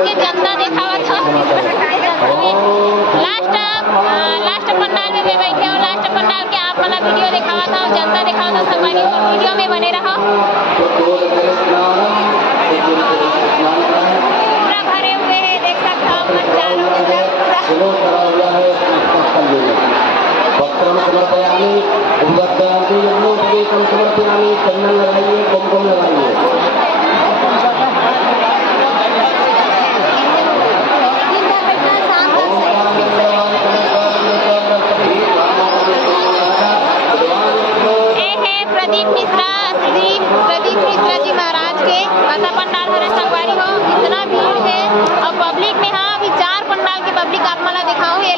के जनता दिखावत हो लास्ट पंडाल में बैठे हो। लास्ट पंडाल के आप वाला वीडियो दिखावत हो, जनता दिखावत हो संगवारी हो। वीडियो में बने रहो। पूरा भरे हुए है, देख सकते हो मन चारों समर्पयामि, चंदन लगाइए, कुमकुम लगाइए। प्रदीप मिश्रा जी महाराज के माता पंडाल हरे संगवारी हो। इतना भीड़ है और पब्लिक में, हाँ अभी 4 पंडाल की पब्लिक आप मला दिखाऊँ। ये